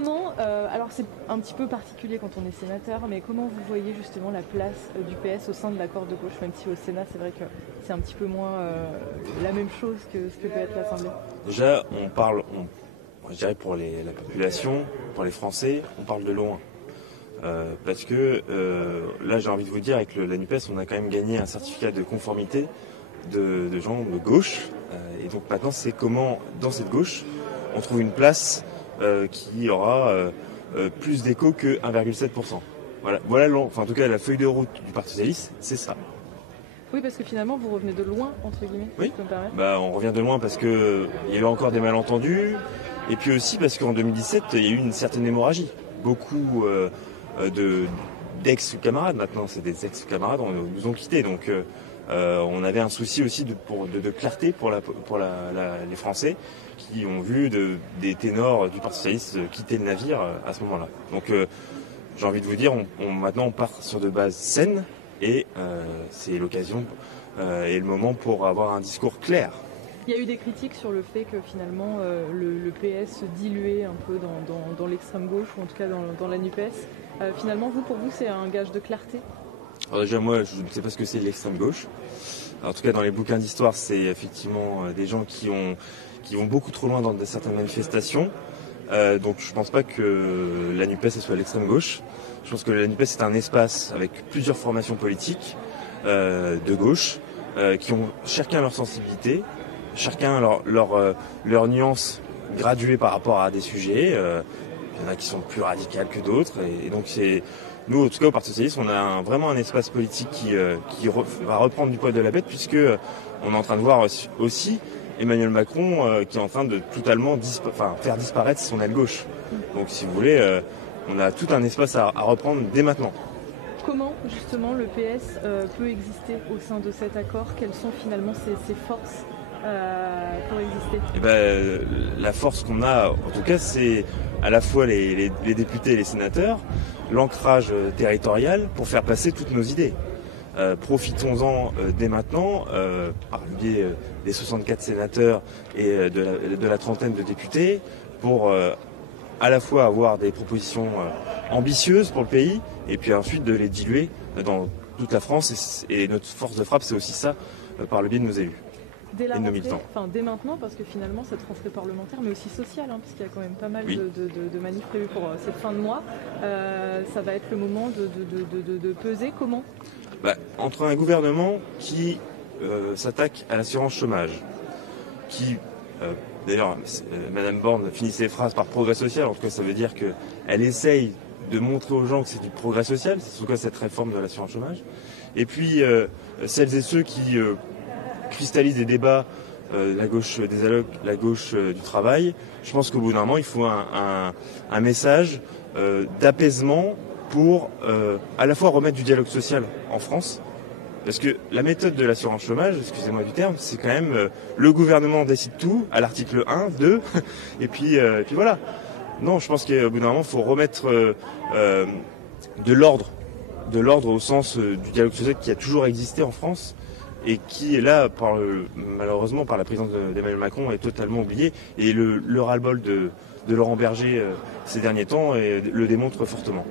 comment, alors c'est un petit peu particulier quand on est sénateur, mais comment vous voyez justement la place du PS au sein de l'accord de gauche, même si au Sénat c'est vrai que c'est un petit peu moins la même chose que ce que peut être l'Assemblée? Déjà, je dirais pour la population, pour les Français, on parle de loin. Parce que là, j'ai envie de vous dire, avec la NUPES, on a quand même gagné un certificat de conformité de gens de gauche. Et donc maintenant, c'est comment, dans cette gauche, on trouve une place qui aura plus d'écho que 1,7%. Voilà, enfin, en tout cas, la feuille de route du Parti socialiste, c'est ça. Oui, parce que finalement, vous revenez de loin, entre guillemets, oui. si je peux me permettre. On revient de loin parce qu'il y a eu encore des malentendus. Et puis aussi parce qu'en 2017, il y a eu une certaine hémorragie. Beaucoup d'ex-camarades, maintenant c'est des ex-camarades, nous ont quittés. Donc on avait un souci aussi de clarté pour les Français qui ont vu des ténors du Parti socialiste quitter le navire à ce moment-là. Donc j'ai envie de vous dire, maintenant on part sur de bases saines et c'est l'occasion et le moment pour avoir un discours clair. Il y a eu des critiques sur le fait que finalement le PS se diluait un peu dans l'extrême gauche, ou en tout cas dans la NUPES. Finalement, pour vous, c'est un gage de clarté? Alors déjà, moi, je ne sais pas ce que c'est l'extrême gauche. Alors, en tout cas, dans les bouquins d'histoire, c'est effectivement des gens qui vont beaucoup trop loin dans certaines manifestations. Donc je ne pense pas que la NUPES soit l'extrême gauche. Je pense que la NUPES est un espace avec plusieurs formations politiques de gauche qui ont chacun leur sensibilité, chacun leur nuance graduée par rapport à des sujets. Il y en a qui sont plus radicales que d'autres. Et donc nous, en tout cas au Parti socialiste, on a vraiment un espace politique qui va reprendre du poil de la bête, puisque on est en train de voir aussi Emmanuel Macron qui est en train de totalement faire disparaître son aile gauche. Donc si vous voulez, on a tout un espace à reprendre dès maintenant. Comment justement le PS peut exister au sein de cet accord? Quelles sont finalement ses forces pour exister? La force qu'on a, en tout cas, c'est à la fois les députés et les sénateurs, l'ancrage territorial pour faire passer toutes nos idées. Profitons-en dès maintenant, par le biais des 64 sénateurs et de la trentaine de députés, pour à la fois avoir des propositions ambitieuses pour le pays, et puis ensuite de les diluer dans toute la France. Et notre force de frappe, c'est aussi ça, par le biais de nos élus. Dès la rentrée, dès maintenant, parce que finalement cette rentrée parlementaire, mais aussi sociale, parce qu'il y a quand même pas mal de manifs prévus pour cette fin de mois, ça va être le moment de peser. Comment? Entre un gouvernement qui s'attaque à l'assurance chômage, qui, d'ailleurs, Madame Borne finit ses phrases par progrès social, en tout cas ça veut dire qu'elle essaye de montrer aux gens que c'est du progrès social, c'est en tout cas cette réforme de l'assurance chômage, et puis celles et ceux qui cristallise des débats, la gauche des allocs, la gauche du travail. Je pense qu'au bout d'un moment, il faut un message d'apaisement pour à la fois remettre du dialogue social en France. Parce que la méthode de l'assurance chômage, excusez-moi du terme, c'est quand même le gouvernement décide tout à l'article 1, 2, et puis voilà. Non, je pense qu'au bout d'un moment, il faut remettre de l'ordre au sens du dialogue social qui a toujours existé en France, et qui est là, malheureusement, par la présidence d'Emmanuel Macron, est totalement oublié. Et le ras-le-bol de Laurent Berger ces derniers temps le démontre fortement.